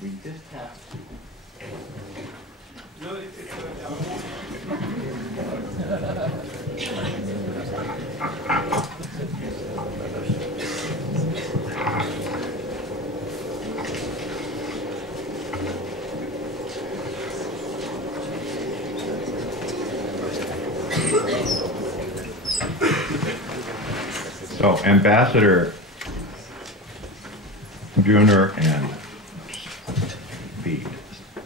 We just have to. So, Ambassador Brunner and the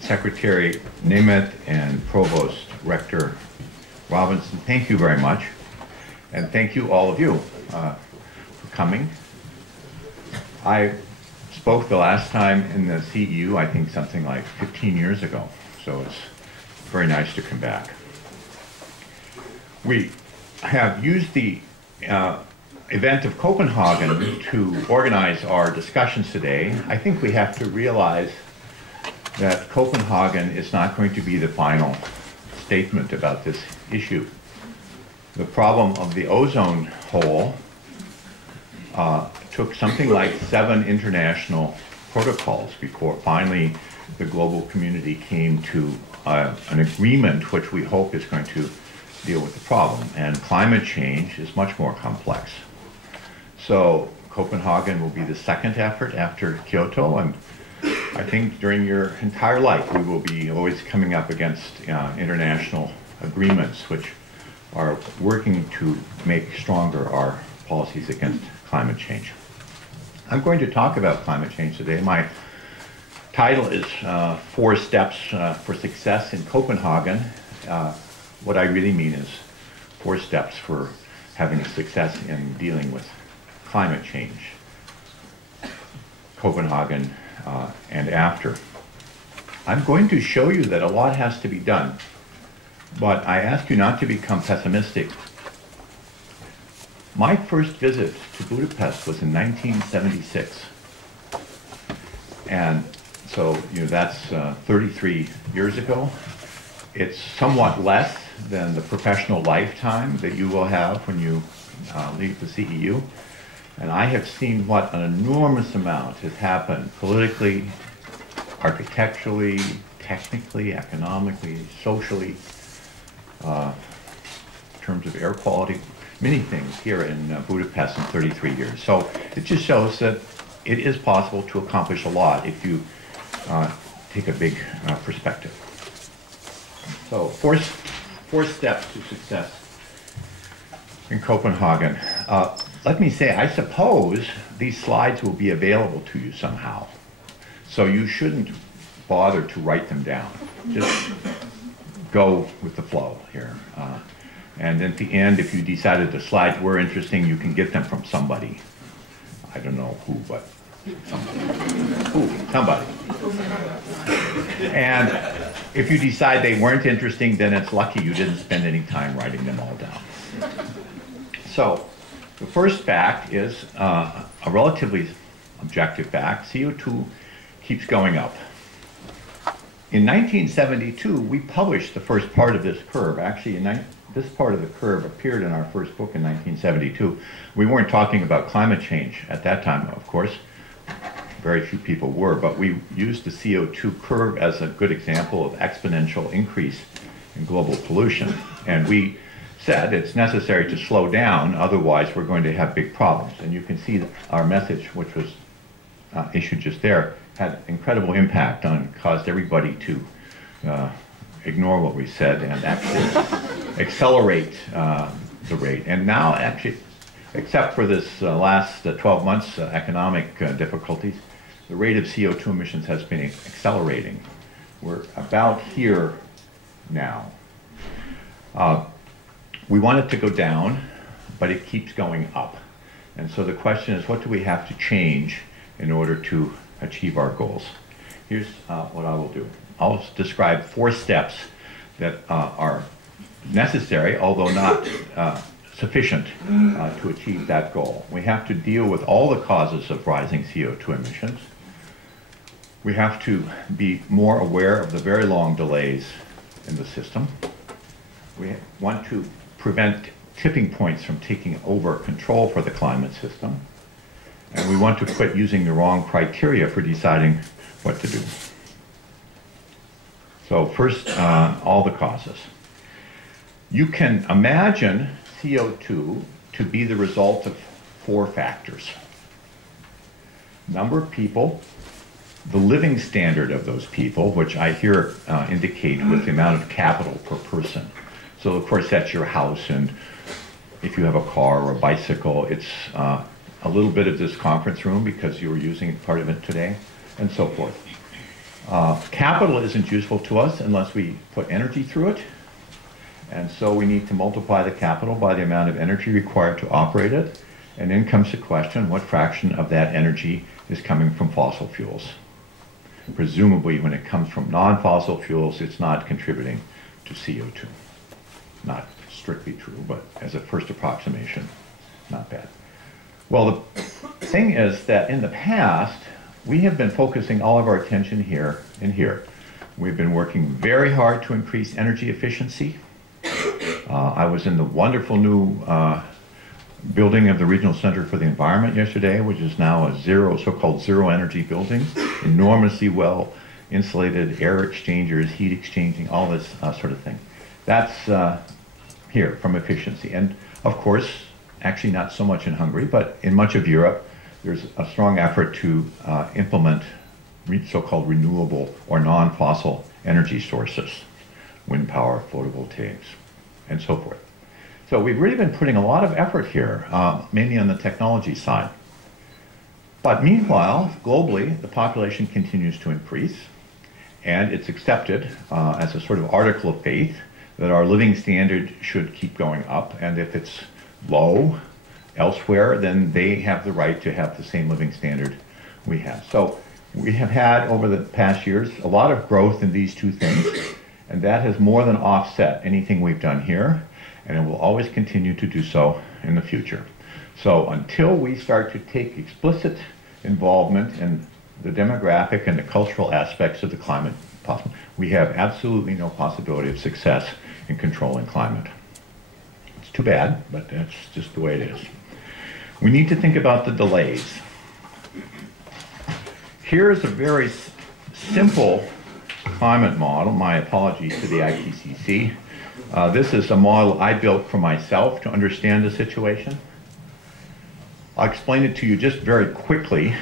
Secretary Nemeth and Provost Rector Robinson, thank you very much. And thank you, all of you, for coming. I spoke the last time in the CEU, I think something like 15 years ago. So it's very nice to come back. We have used the event of Copenhagen to organize our discussions today. I think we have to realize that Copenhagen is not going to be the final statement about this issue. The problem of the ozone hole took something like 7 international protocols before finally the global community came to an agreement which we hope is going to deal with the problem. And climate change is much more complex. So Copenhagen will be the second effort after Kyoto, and I think during your entire life we will be always coming up against international agreements which are working to make stronger our policies against climate change. I'm going to talk about climate change today. My title is 4 Steps for Success in Copenhagen. What I really mean is 4 steps for having success in dealing with climate change, Copenhagen and after. I'm going to show you that a lot has to be done, but I ask you not to become pessimistic. My first visit to Budapest was in 1976, and so that's 33 years ago. It's somewhat less than the professional lifetime that you will have when you leave the CEU. And I have seen what an enormous amount has happened politically, architecturally, technically, economically, socially, in terms of air quality, many things here in Budapest in 33 years. So it just shows that it is possible to accomplish a lot if you take a big perspective. So 4 steps to success in Copenhagen. Let me say, I suppose these slides will be available to you somehow. So you shouldn't bother to write them down. Just go with the flow here. And at the end, if you decided the slides were interesting, you can get them from somebody. I don't know who, but somebody. And if you decide they weren't interesting, then it's lucky you didn't spend any time writing them all down. So the first fact is a relatively objective fact. CO2 keeps going up. In 1972, we published the first part of this curve. Actually, this part of the curve appeared in our first book in 1972. We weren't talking about climate change at that time, of course. Very few people were, but we used the CO2 curve as a good example of exponential increase in global pollution. And we said it's necessary to slow down, otherwise we're going to have big problems. And you can see that our message, which was issued just there, had incredible impact on, caused everybody to ignore what we said and actually accelerate the rate. And now, actually, except for this last 12 months economic difficulties, the rate of CO2 emissions has been accelerating. We're about here now. We want it to go down, but it keeps going up. And so the question is, what do we have to change in order to achieve our goals? Here's what I will do. I'll describe 4 steps that are necessary, although not sufficient to achieve that goal. We have to deal with all the causes of rising CO2 emissions. We have to be more aware of the very long delays in the system. We want to prevent tipping points from taking over control for the climate system. And we want to quit using the wrong criteria for deciding what to do. So first, all the causes. You can imagine CO2 to be the result of 4 factors. Number of people, the living standard of those people, which I here indicate with the amount of capital per person. So of course that's your house, and if you have a car or a bicycle, it's a little bit of this conference room because you were using part of it today, and so forth. Capital isn't useful to us unless we put energy through it, and so we need to multiply the capital by the amount of energy required to operate it, and then comes the question, what fraction of that energy is coming from fossil fuels? Presumably when it comes from non-fossil fuels, it's not contributing to CO2. Not strictly true, but as a first approximation, not bad. Well, the thing is that in the past, we have been focusing all of our attention here and here. We've been working very hard to increase energy efficiency. I was in the wonderful new building of the Regional Center for the Environment yesterday, which is now a so-called zero energy building, enormously well insulated, air exchangers, heat exchanging, all this sort of thing. That's here from efficiency. And of course, actually not so much in Hungary, but in much of Europe, there's a strong effort to implement so-called renewable or non-fossil energy sources, wind power, photovoltaics, and so forth. So we've really been putting a lot of effort here, mainly on the technology side. But meanwhile, globally, the population continues to increase, and it's accepted as a sort of article of faith that our living standard should keep going up, and if it's low elsewhere, then they have the right to have the same living standard we have. So we have had, over the past years, a lot of growth in these two things, and that has more than offset anything we've done here, and it will always continue to do so in the future. So until we start to take explicit involvement in the demographic and the cultural aspects of the climate, we have absolutely no possibility of success in controlling climate. It's too bad, but that's just the way it is. We need to think about the delays. Here's a very simple climate model. My apologies to the IPCC. This is a model I built for myself to understand the situation. I'll explain it to you just very quickly.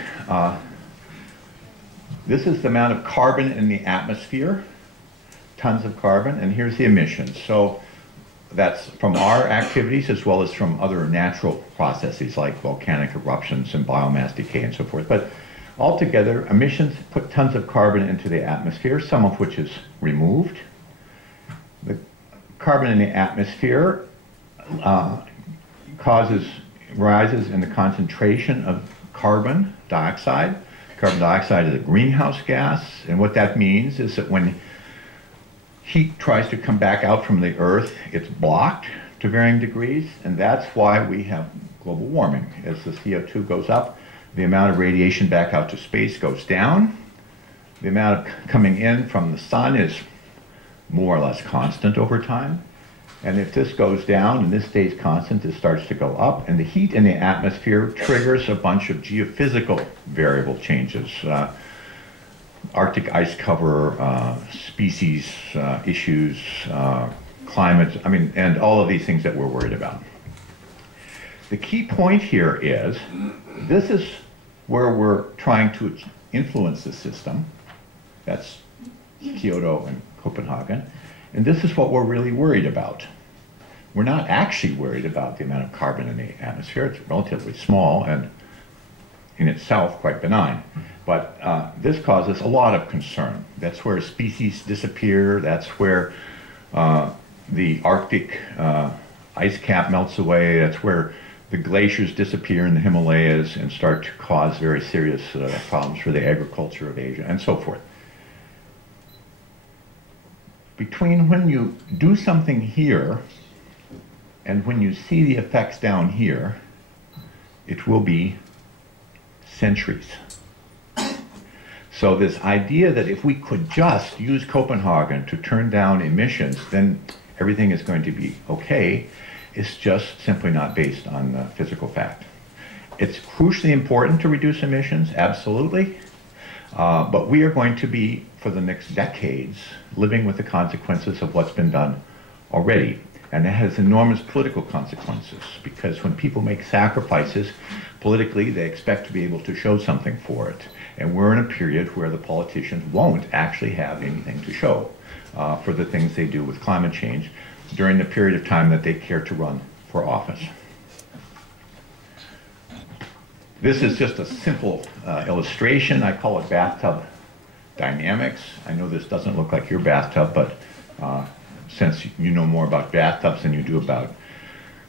This is the amount of carbon in the atmosphere, tons of carbon, and here's the emissions. So that's from our activities as well as from other natural processes like volcanic eruptions and biomass decay and so forth. But altogether, emissions put tons of carbon into the atmosphere, some of which is removed. The carbon in the atmosphere rises in the concentration of carbon dioxide. Carbon dioxide is a greenhouse gas, and what that means is that when heat tries to come back out from the Earth, it's blocked to varying degrees, and that's why we have global warming. As the CO2 goes up, the amount of radiation back out to space goes down. The amount coming in from the sun is more or less constant over time. And if this goes down and this stays constant, it starts to go up, and the heat in the atmosphere triggers a bunch of geophysical variable changes. Arctic ice cover, species issues, climate, and all of these things that we're worried about. The key point here is, this is where we're trying to influence the system. That's Kyoto and Copenhagen. And this is what we're really worried about. We're not actually worried about the amount of carbon in the atmosphere. It's relatively small and in itself quite benign. But this causes a lot of concern. That's where species disappear. That's where the Arctic ice cap melts away. That's where the glaciers disappear in the Himalayas and start to cause very serious problems for the agriculture of Asia and so forth. Between when you do something here and when you see the effects down here, it will be centuries. So this idea that if we could just use Copenhagen to turn down emissions, then everything is going to be okay, is just simply not based on physical fact. It's crucially important to reduce emissions, absolutely, but we are going to be, for the next decades, living with the consequences of what's been done already. And it has enormous political consequences, because when people make sacrifices politically, they expect to be able to show something for it. And we're in a period where the politicians won't actually have anything to show for the things they do with climate change during the period of time that they care to run for office. This is just a simple illustration. I call it bathtub dynamics. I know this doesn't look like your bathtub, but since you know more about bathtubs than you do about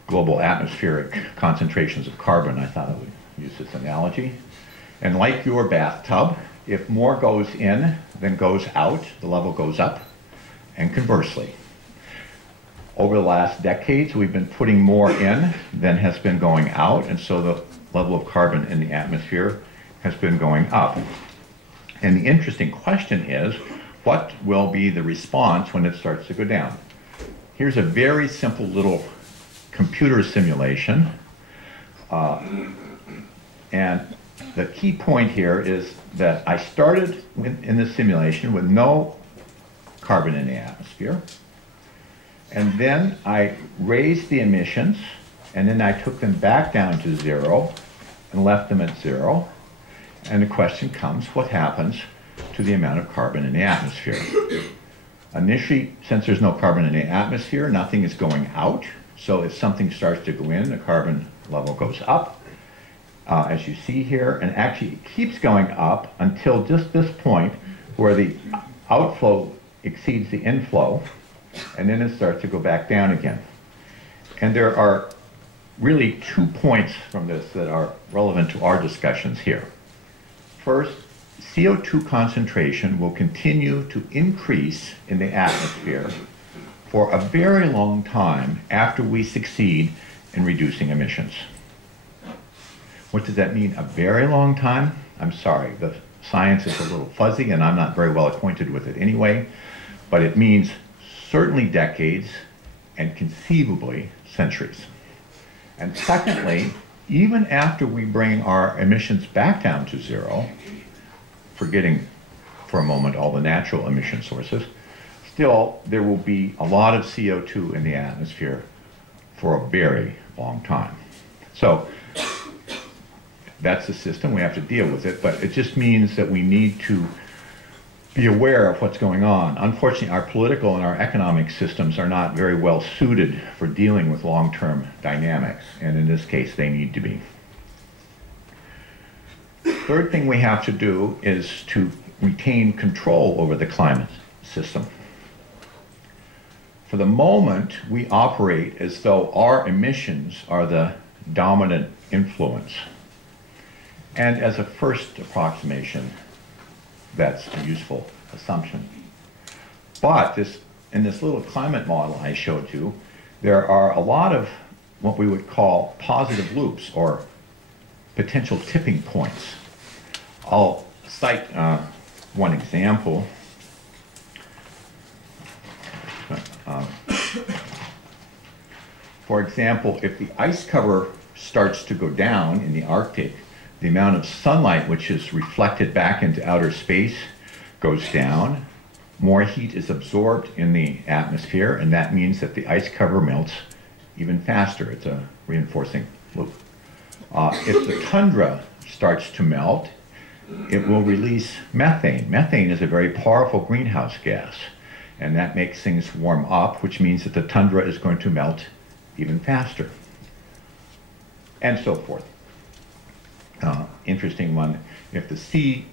global atmospheric concentrations of carbon, I thought I would use this analogy. And like your bathtub, if more goes in than goes out, the level goes up, and conversely. Over the last decades, we've been putting more in than has been going out, and so the level of carbon in the atmosphere has been going up. And the interesting question is, what will be the response when it starts to go down? Here's a very simple little computer simulation. And the key point here is that I started in the simulation with no carbon in the atmosphere. And then I raised the emissions, and then I took them back down to 0 and left them at 0. And the question comes, what happens to the amount of carbon in the atmosphere? Initially, since there's no carbon in the atmosphere, nothing is going out. So if something starts to go in, the carbon level goes up, as you see here, and actually it keeps going up until just this point where the outflow exceeds the inflow, and then it starts to go back down again. And there are really 2 points from this that are relevant to our discussions here. First, CO2 concentration will continue to increase in the atmosphere for a very long time after we succeed in reducing emissions. What does that mean, a very long time? I'm sorry, the science is a little fuzzy and I'm not very well acquainted with it anyway, but it means certainly decades and conceivably centuries. And secondly, even after we bring our emissions back down to 0, forgetting for a moment all the natural emission sources, still there will be a lot of CO2 in the atmosphere for a very long time. So that's the system, we have to deal with it, but it just means that we need to be aware of what's going on. Unfortunately, our political and our economic systems are not very well suited for dealing with long-term dynamics, and in this case, they need to be. Third thing we have to do is to retain control over the climate system. For the moment, we operate as though our emissions are the dominant influence. And as a first approximation, that's a useful assumption. But in this little climate model I showed you, there are a lot of what we would call positive loops or potential tipping points. I'll cite one example. For example, if the ice cover starts to go down in the Arctic, the amount of sunlight which is reflected back into outer space goes down. More heat is absorbed in the atmosphere, and that means that the ice cover melts even faster. It's a reinforcing loop. If the tundra starts to melt, it will release methane. Methane is a very powerful greenhouse gas, and that makes things warm up, which means that the tundra is going to melt even faster, and so forth. Interesting one, if the sea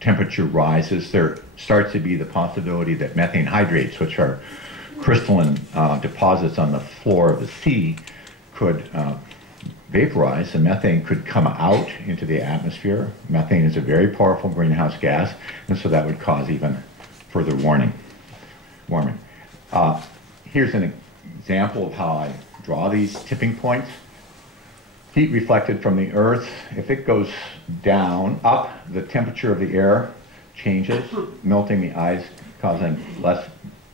temperature rises, there starts to be the possibility that methane hydrates, which are crystalline deposits on the floor of the sea, could vaporize, and methane could come out into the atmosphere. Methane is a very powerful greenhouse gas, and so that would cause even further warming. Here's an example of how I draw these tipping points. Heat reflected from the Earth, if it goes down, up, the temperature of the air changes, melting the ice, causing less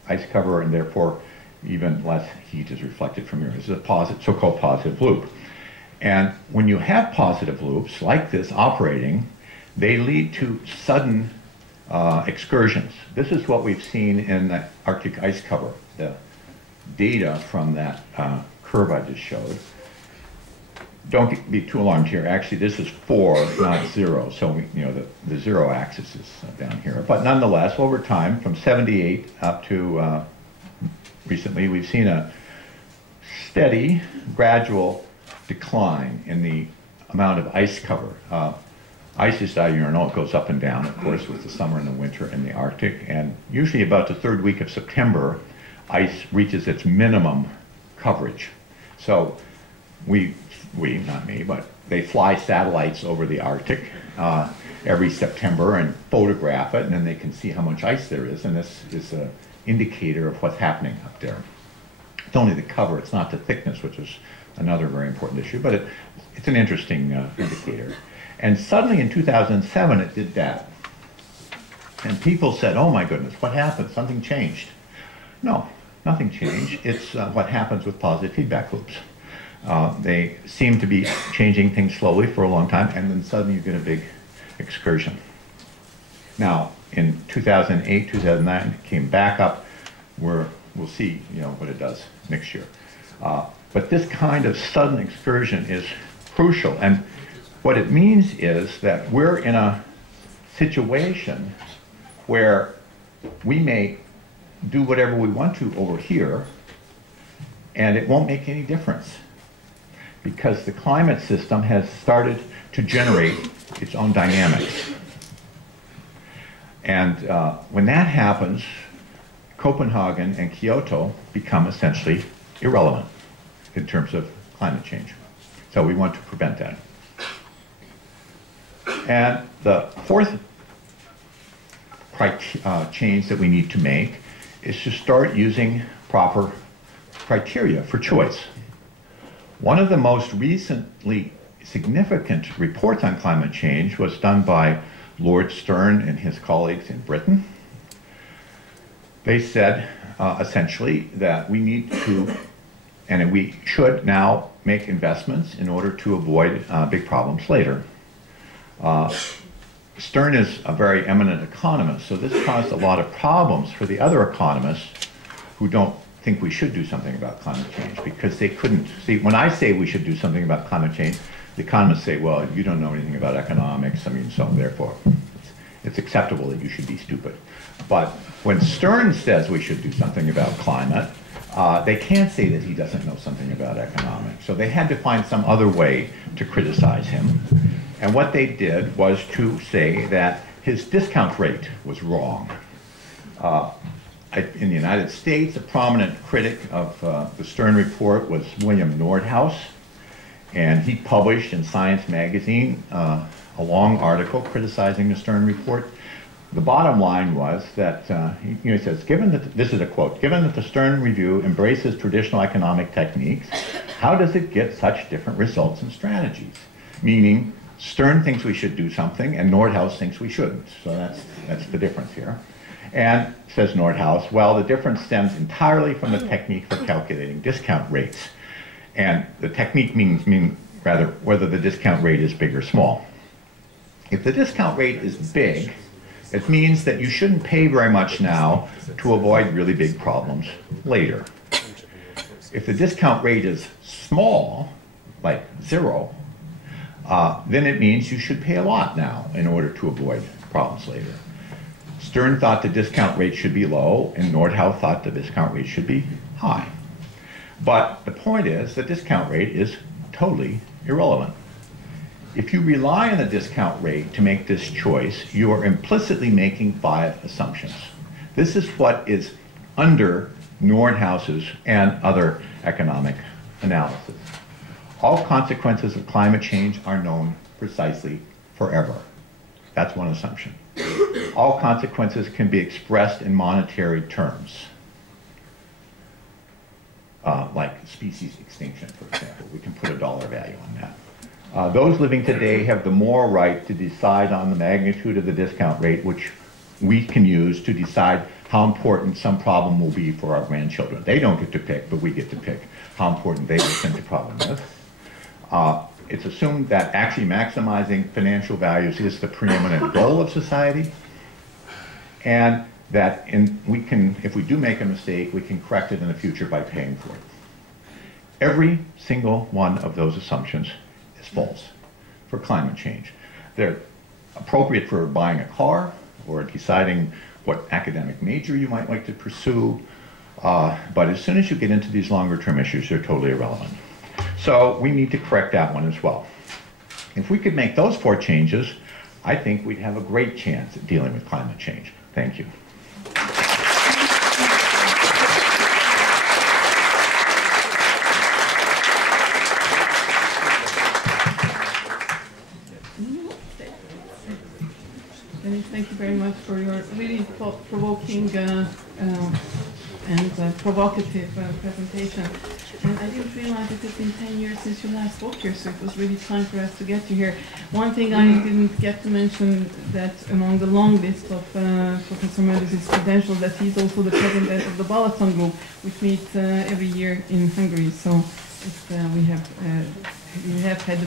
ice cover and therefore even less heat is reflected from here. This is a so-called positive loop. And when you have positive loops like this operating, they lead to sudden excursions. This is what we've seen in the Arctic ice cover, the data from that curve I just showed. Don't be too alarmed here. Actually, this is 4, not 0. So the 0 axis is down here. But nonetheless, over time, from 78 up to recently, we've seen a steady, gradual decline in the amount of ice cover. Ice is diurnal. It goes up and down, of course, with the summer and the winter in the Arctic. And usually about the 3rd week of September, ice reaches its minimum coverage. So we, not me, but they fly satellites over the Arctic every September and photograph it, and then they can see how much ice there is, and this is an indicator of what's happening up there. It's only the cover, it's not the thickness, which is another very important issue, but it's an interesting indicator. And suddenly in 2007 it did that. And people said, oh my goodness, what happened? Something changed. No, nothing changed. It's what happens with positive feedback loops. They seem to be changing things slowly for a long time, and then suddenly you get a big excursion. Now, in 2008, 2009, it came back up. We'll see, what it does next year. But this kind of sudden excursion is crucial, and what it means is that we're in a situation where we may do whatever we want to over here, and it won't make any difference, because the climate system has started to generate its own dynamics. And when that happens, Copenhagen and Kyoto become essentially irrelevant in terms of climate change. So we want to prevent that. And the fourth change that we need to make is to start using proper criteria for choice. One of the most recently significant reports on climate change was done by Lord Stern and his colleagues in Britain. They said essentially that we need to, and we should now make investments in order to avoid big problems later. Stern is a very eminent economist, so this caused a lot of problems for the other economists who don't think we should do something about climate change, because they couldn't see. When I say we should do something about climate change, the economists say, well, you don't know anything about economics, so therefore it's acceptable that you should be stupid. But when Stern says we should do something about climate, they can't say that he doesn't know something about economics. So they had to find some other way to criticize him. And what they did was to say that his discount rate was wrong. In the United States, a prominent critic of the Stern report was William Nordhaus, and he published in Science magazine a long article criticizing the Stern report. The bottom line was that, he says, given that, this is a quote, given that the Stern review embraces traditional economic techniques, how does it get such different results and strategies? Meaning, Stern thinks we should do something, and Nordhaus thinks we shouldn't. So that's the difference here. And, says Nordhaus, well, the difference stems entirely from the technique for calculating discount rates. And the technique means rather whether the discount rate is big or small. If the discount rate is big, it means that you shouldn't pay very much now to avoid really big problems later. If the discount rate is small, like 0, then it means you should pay a lot now in order to avoid problems later. Stern thought the discount rate should be low, and Nordhaus thought the discount rate should be high. But the point is, the discount rate is totally irrelevant. If you rely on the discount rate to make this choice, you are implicitly making 5 assumptions. This is what is under Nordhaus's and other economic analysis. All consequences of climate change are known precisely forever. That's one assumption. All consequences can be expressed in monetary terms, like species extinction, for example. We can put a dollar value on that. Those living today have the moral right to decide on the magnitude of the discount rate, which we can use to decide how important some problem will be for our grandchildren. They don't get to pick, but we get to pick how important they will think the problem is. It's assumed that actually maximizing financial values is the preeminent goal of society, and that if we do make a mistake, we can correct it in the future by paying for it. Every single one of those assumptions is false for climate change. They're appropriate for buying a car or deciding what academic major you might like to pursue, but as soon as you get into these longer term issues, they're totally irrelevant. So we need to correct that one as well. If we could make those 4 changes, I think we'd have a great chance at dealing with climate change. Thank you. Thank you very much for your really thought-provoking and provocative presentation. And I didn't realize it has been 10 years since you last spoke here, so it was really time for us to get you here. One thing I didn't get to mention, that among the long list of Professor Meadows' credentials, that he's also the president of the Bathtub group, which meets every year in Hungary. So we have had